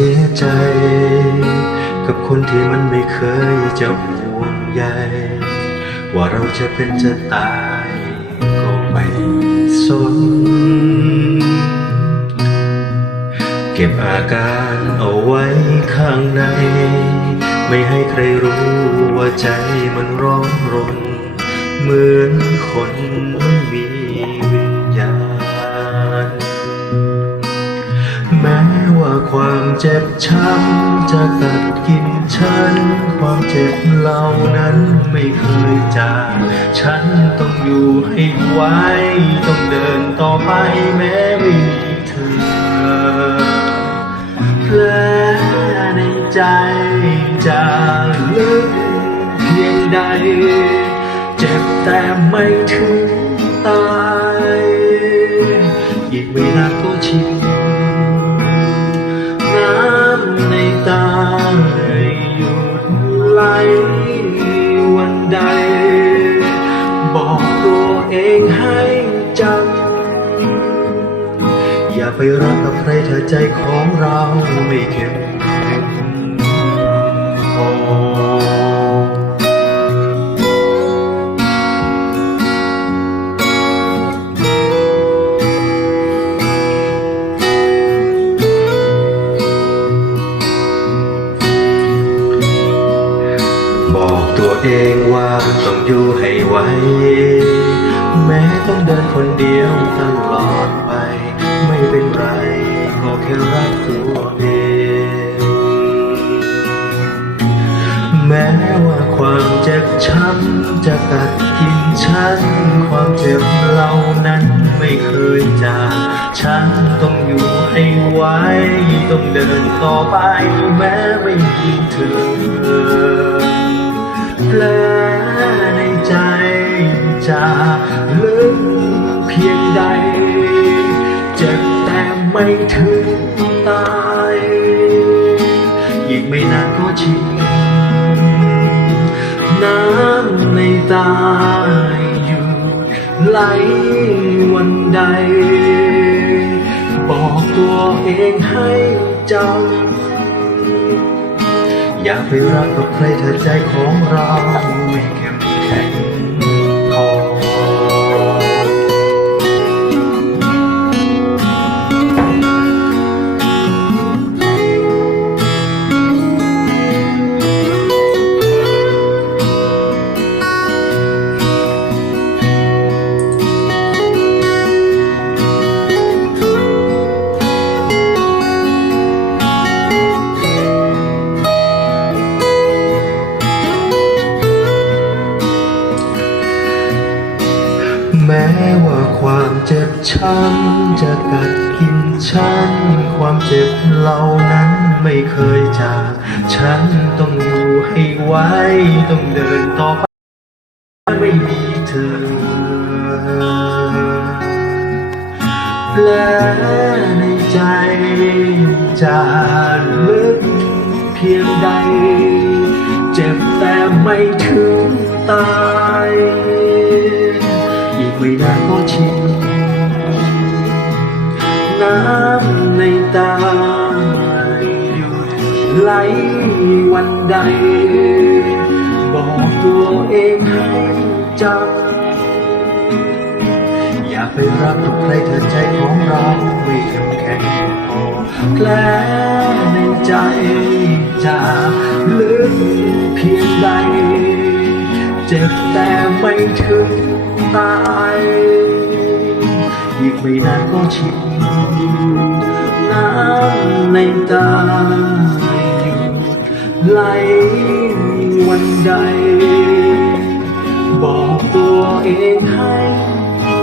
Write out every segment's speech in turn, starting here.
สียใจ กับคนที่มันไม่เคยจะห่วงใยว่าเราจะเป็นจะตายก็ไม่สน เก็บอาการเอาไว้ข้างใน ไม่ให้ใครรู้ว่าใจมันร้อนรน เหมือนคนไม่มี ความเจ็บช้ำจะกัดกินฉัน ความเจ็บเหล่านั้นไม่เคยจางฉันต้องอยู่ให้ไหวต้องเดินต่อไปแม้ไม่มีเธอแผลในใจจะลึกเพียงใด เจ็บแต่ไม่ถึงตาย ไปรักกับใครถ้าใจของเราไม่เข้มแข็งพอบอกตัวเองว่าต้องอยู่ให้ไวแม้ต้องเดินคนเดียวตลอด ไม่เป็นไรก็แค่รักตัวเอง แม้ว่าความเจ็บช้ำจะกัดกินฉัน ความเจ็บเหล่านั้นไม่เคยจางฉันต้องอยู่ให้ไหวต้องเดินต่อไปแม้ไม่มีเธอ ไม่ถึงตายอีกไม่นานก็ชินน้ำในตาหยุดไหลวันใด บอกตัวเองให้จำอย่าไปรักกับใครถ้าใจของเรา แม้ว่าความเจ็บช้ำจะกัดกินฉัน ความเจ็บเหล่านั้นไม่เคยจาก ฉันต้องอยู่ให้ไหวต้องเดินต่อไป ไม่มีเธอ และในใจจะลึกเพียงใด เจ็บแต่ไม่ถึงตา ไม่นานก็ชินน้ำในตาหยุดไหลวันใด บอกตัวเองให้จำอย่าไปรักกับใครถ้าใจของเราไม่เข้มแข็งพอแผลในใจจะลึกเพียงใด เจ็บแต่ไม่ถึง ตาย อีกไม่นานก็ชินน้ำในตาหยุดไหลวันใด บอกตัวเองให้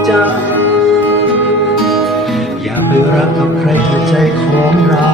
จำอย่าไปรักกับใครถ้าใจของเรา